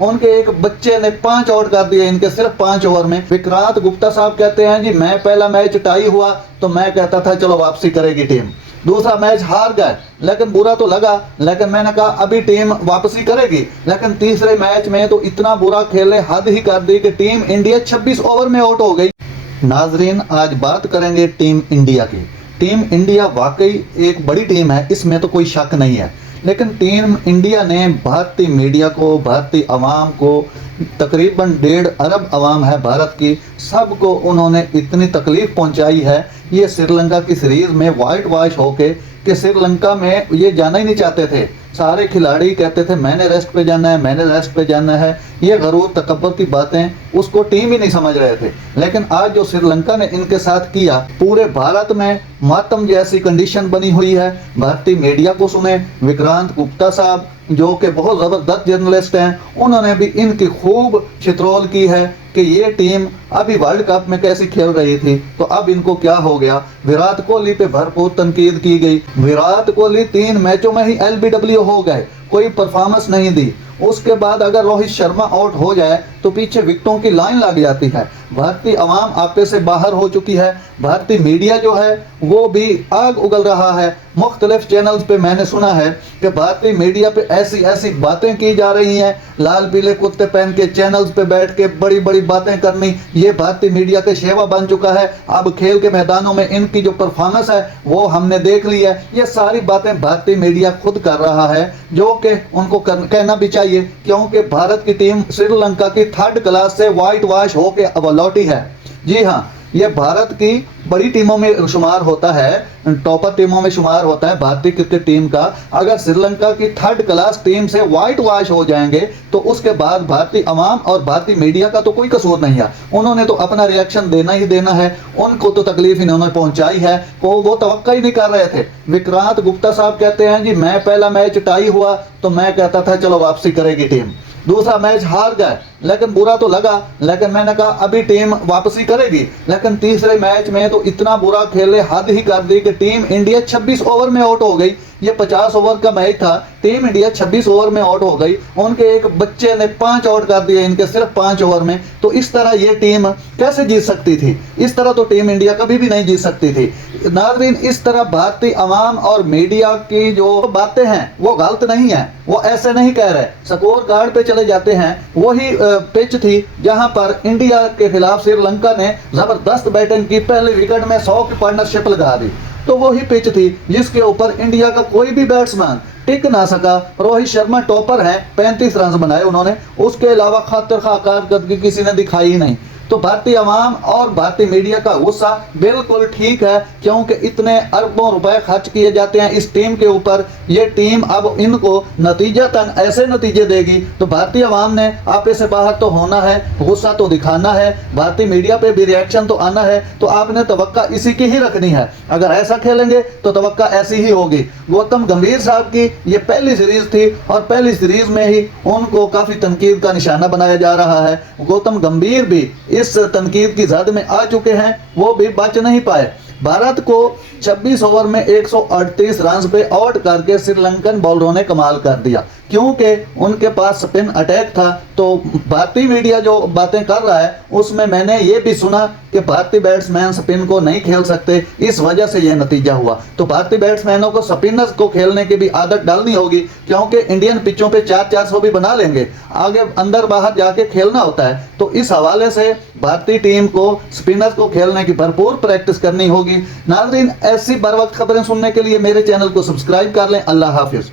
उनके एक बच्चे ने 5 आउट कर दिए इनके सिर्फ 5 ओवर में। विक्रांत गुप्ता साहब कहते हैं जी मैं पहला मैच टाई हुआ तो मैं कहता था चलो वापसी करेगी टीम। दूसरा मैच हार गए लेकिन बुरा तो लगा, लेकिन मैंने कहा अभी टीम वापसी करेगी। लेकिन तीसरे मैच में तो इतना बुरा खेले, हद ही कर दी कि टीम इंडिया 26 ओवर में आउट हो गई। नाजरीन, आज बात करेंगे टीम इंडिया की। टीम इंडिया वाकई एक बड़ी टीम है, इसमें तो कोई शक नहीं है। लेकिन टीम इंडिया ने भारतीय मीडिया को, भारतीय अवाम को, तकरीबन 1.5 अरब अवाम है भारत की, सबको उन्होंने इतनी तकलीफ पहुंचाई है। ये श्रीलंका की सीरीज में वाइट वॉश होके कि श्रीलंका में ये जाना ही नहीं चाहते थे। सारे खिलाड़ी कहते थे मैंने रेस्ट पे जाना है, मैंने रेस्ट पे जाना है। ये गरूर तकब्बुर की बातें उसको टीम ही नहीं समझ रहे थे। लेकिन आज जो श्रीलंका ने इनके साथ किया, पूरे भारत में मातम जैसी कंडीशन बनी हुई है। भारतीय मीडिया को सुने, विक्रांत गुप्ता साहब जो कि बहुत ज़बरदस्त जर्नलिस्ट हैं, उन्होंने भी इनकी खूब छित्रोल की है कि ये टीम अभी वर्ल्ड कप में कैसी खेल रही थी तो अब इनको क्या हो गया। विराट कोहली पे भरपूर तनकीद की गई। विराट कोहली 3 मैचों में ही LBW हो गए, कोई परफॉर्मेंस नहीं दी। उसके बाद अगर रोहित शर्मा आउट हो जाए तो पीछे विकेटों की लाइन लग जाती है। भारतीय अवाम आपे से बाहर हो चुकी है। भारतीय मीडिया जो है वो भी आग उगल रहा है। मुख्तलिफ चैनल्स पे मैंने सुना है कि भारतीय मीडिया पे ऐसी ऐसी बातें की जा रही हैं, लाल पीले कुर्ते पहन के चैनल्स पे बैठ के बड़ी बड़ी बातें करनी, ये भारतीय मीडिया का शेवा बन चुका है। अब खेल के मैदानों में इनकी जो परफॉर्मेंस है वो हमने देख ली है। ये सारी बातें भारतीय मीडिया खुद कर रहा है, जो कि उनको कहना भी चाहिए, क्योंकि भारत की टीम श्रीलंका की 3rd क्लास से वाइट वॉश होके अब लौटी है। जी हाँ, ये भारत की बड़ी टीमों में शुमार होता है, टॉपर टीमों में शुमार होता है भारतीय क्रिकेट टीम का। अगर श्रीलंका की 3rd क्लास टीम से वाइट वॉश हो जाएंगे तो उसके बाद भारतीय अवाम और भारतीय मीडिया का तो कोई कसूर नहीं है। उन्होंने तो अपना रिएक्शन देना ही देना है, उनको तो तकलीफ इन्होंने पहुंचाई है, वो तवक्का ही नहीं कर रहे थे। विक्रांत गुप्ता साहब कहते हैं जी मैं पहला मैच टाई हुआ तो मैं कहता था चलो वापसी करेगी टीम। दूसरा मैच हार गए लेकिन बुरा तो लगा, लेकिन मैंने कहा अभी टीम वापसी करेगी। लेकिन तीसरे मैच में तो इतना बुरा खेले, हद ही कर दी कि टीम इंडिया 26 ओवर में आउट हो गई। ये 50 ओवर का मैच था, टीम इंडिया 26 ओवर में आउट हो गई। उनके एक बच्चे ने 5 आउट कर दिए इनके सिर्फ 5 ओवर में। तो इस तरह ये टीम कैसे जीत सकती थी? इस तरह तो टीम इंडिया कभी भी नहीं जीत सकती थी। नाज़रीन, इस तरह भारतीय अवाम और मीडिया की जो बातें हैं वो गलत नहीं है, वो ऐसे नहीं कह रहे। स्कोर कार्ड पे चले जाते हैं, वही पिच थी जहां पर इंडिया के खिलाफ श्रीलंका ने जबरदस्त बैटिंग की, पहले विकेट में 100 की पार्टनरशिप लगा दी। तो वही पिच थी जिसके ऊपर इंडिया का कोई भी बैट्समैन टिक ना सका। रोहित शर्मा टॉपर हैं, 35 रन बनाए उन्होंने, उसके अलावा खातिर खा कारकर्दगी किसी ने दिखाई ही नहीं। तो भारतीय अवाम और भारतीय मीडिया का गुस्सा बिल्कुल ठीक है, क्योंकि इतने अरबों रुपए खर्च किए जाते हैं इस टीम के ऊपर। ये टीम अब इनको नतीजतन ऐसे नतीजे देगी तो भारतीय अवाम ने आपे से बाहर तो होना है, गुस्सा तो दिखाना है, भारतीय मीडिया पे भी रिएक्शन तो आना है। तो आपने तवक्का इसी की ही रखनी है। अगर ऐसा खेलेंगे तो तवक्का ऐसी ही होगी। गौतम गंभीर साहब की ये पहली सीरीज थी और पहली सीरीज में ही उनको काफी तनकीद का निशाना बनाया जा रहा है। गौतम गंभीर भी इस तनकीद की जद में आ चुके हैं, वो भी बच नहीं पाए। भारत को 26 ओवर में 138 रन पे आउट करके श्रीलंकन बॉलरों ने कमाल कर दिया, क्योंकि उनके पास स्पिन अटैक था। तो भारतीय मीडिया जो बातें कर रहा है उसमें मैंने ये भी सुना कि भारतीय बैट्समैन स्पिन को नहीं खेल सकते, इस वजह से यह नतीजा हुआ। तो भारतीय बैट्समैनों को स्पिनर्स को खेलने की भी आदत डालनी होगी, क्योंकि इंडियन पिचों पे 400 भी बना लेंगे, आगे अंदर बाहर जाके खेलना होता है। तो इस हवाले से भारतीय टीम को स्पिनर्स को खेलने की भरपूर प्रैक्टिस करनी होगी। नाज़रीन, ऐसी बर वक्त खबरें सुनने के लिए मेरे चैनल को सब्सक्राइब कर लें। अल्लाह हाफिज।